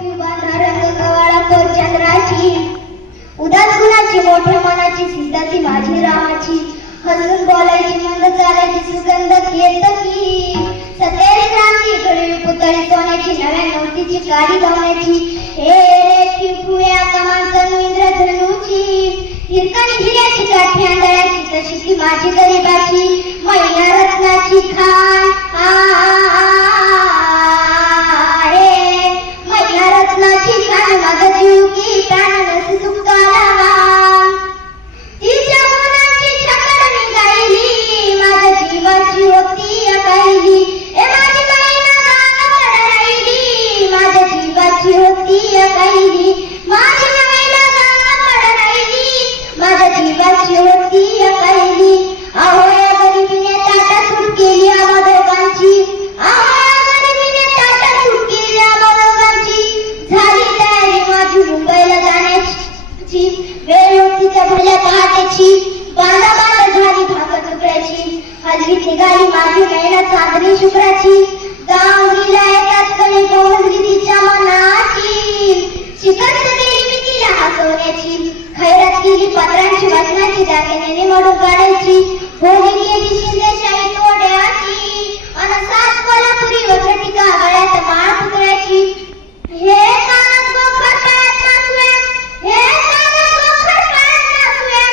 पोटी बांधा रंग गवाळा कोर चंद्राची, उदास गुणाची मोठ्या मनाची सीता ती माझी रामाची, हसून बोलायची मंद चालायची सुगंध केतकी, सतेरी क्रांती घडवी पुतळी सोन्याची नव्या नवतीची काडी धावण्याची, हे रेखी फुया कमान इंद्र धनुची, हिरकणी हिऱ्याची काठी आंधळ्याची तशी ती माझी गरीबाची मैया रत्नाची खान मैया रत्नाची खान माझा जीव की प्राण नसे सुखाला, तिच्या मनाची छकड मी गायली माझ्या जीवाची होती अकायली, ए माझी मैना गावाकडे राहिली माझ्या जीवाची होती अकायली, माझी मैना गावाकडे राहिली माझ्या जीवाची होती अकायली, अहो या गरिबीने ताटा सूट केली आम्हा दोघांची, अहो या गरिबीने ताटा सूट केली आम्हा दोघांची, झाली तयारी माझी मुंबईला जाण्याची, वेळ होती त्या भल्या पहाटेची, बांधा बांधा झाली भाकर तुकड्याची, हलवी निघाली माझी मैना चांदणी शुक्राची, गावडीला एकाच कणी पोहोचली तिच्या मनाची, शिकस्त केली मी तिला हसवण्याची, खैरात केली पत्रांची वाचनाची, दागिने मोडून काढायची, होळी केली शिंदेशाही तोड्याची, अन सात कोल्हापुरी वखटिका गळ्यात माळ पुतळ्याची, हे कानात गोखर पायात नाचूया, हे कानात गोखर पायात नाचूया,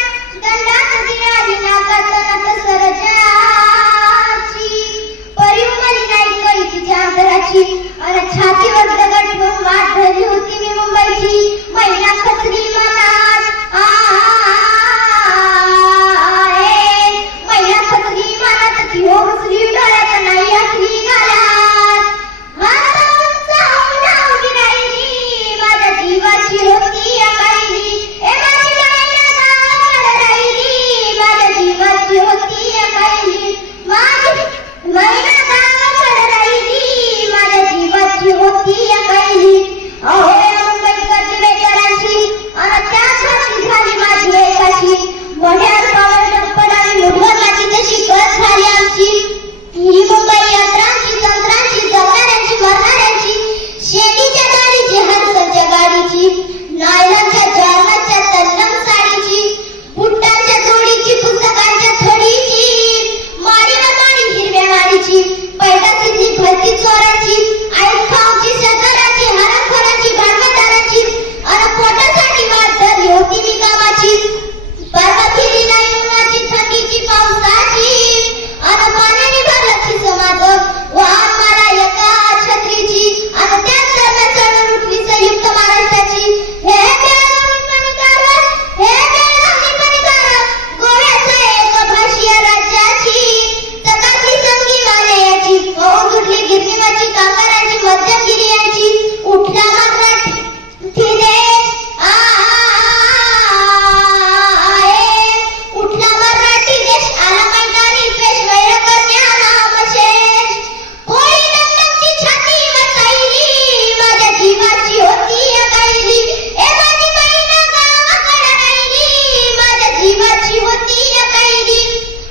दंडात दिराली नाकात नत सरजाची, परी उमली नाही कळी तिच्या अंतराची, अन छातीवर दगड ठेवून वाट धरली होती मी मुंबईची, मैना खचली मनात मैना खचली मनात ती हो हसली डोळ्यात नाही हसली गालात, माझ्या जीवाची होती अकायली, ए माझी मैना गावाकडे राहिली माझ्या जीवाची होती अकायली, माझी मैना गावाकडे राहिली माझ्या जीवाची होती अकायली, अहो या मुंबईकडची बेकारांची अन त्यासाठी झाली माझी एकाची, मोठ्या पावर डप्पल आणि मुठवणाची तशी गत झाली आमची, ही मुंबई यंत्रांची तंत्रांची जगणाऱ्यांची मरणाऱ्यांची, शेतीच्या गाडीची हरसच्या गाडीची, नायलॉनच्या जॉर्नच्या तन्नम साडीची, बुट्टांच्या जोडीची पुस्तकांच्या थडीची, माडी ना माडी हिरव्या माडीची, पैदासीतली भरती चोराची, आईत खाऊची शतराची हरामखोराची भांडवलदाराची, अन पोटासाठी वाट धरली होती मी कामाची, परवा फिरी नाही उन्हाची थंडीची पावसाची, अन पाण्याने भरलं खिस माझं वाहन मला एका छत्रीची, अन त्याच दरम्यान चढून उठली संयुक्त महाराष्ट्राची, हे बेळगावी पणीकार, हे बेळगावी पणीकार, गोव्याचा एक भाषीय राज्याची, चकाकली संगी वाल्याची, होऊन उठली गिरणीवाची कामगारांची मध्यमगिरी यांची, उठला मराठी देश उठला मराठी देश, आला मैदानी द्वेष वैर करण्याला अवशेष, कोळी दंडमची छाती वसायली माझ्या जीवाची होती अकायली, ए माझी मैना गावाकडे राहिली माझ्या जीवाची होती अकायली,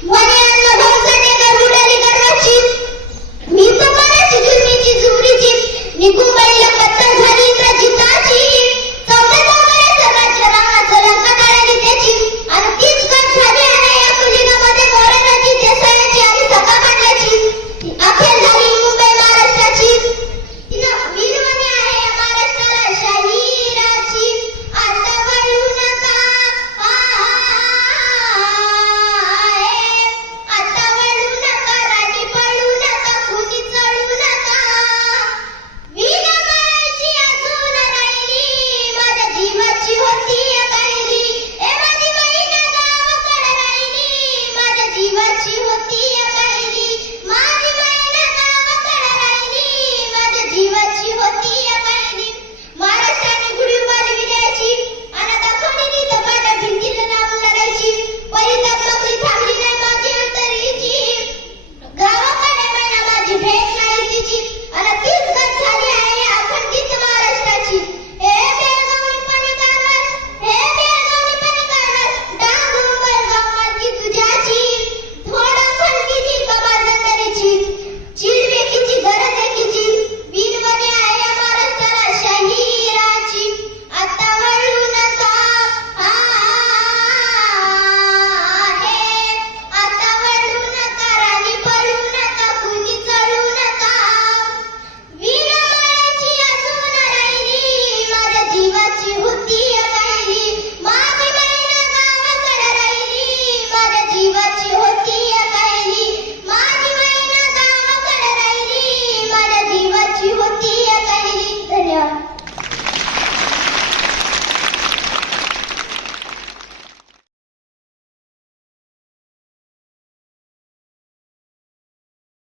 मने अन्न भोवसटे गरुडली गर्वाची, मी तर मनाची जुलमीची जुरीची, निघून बाई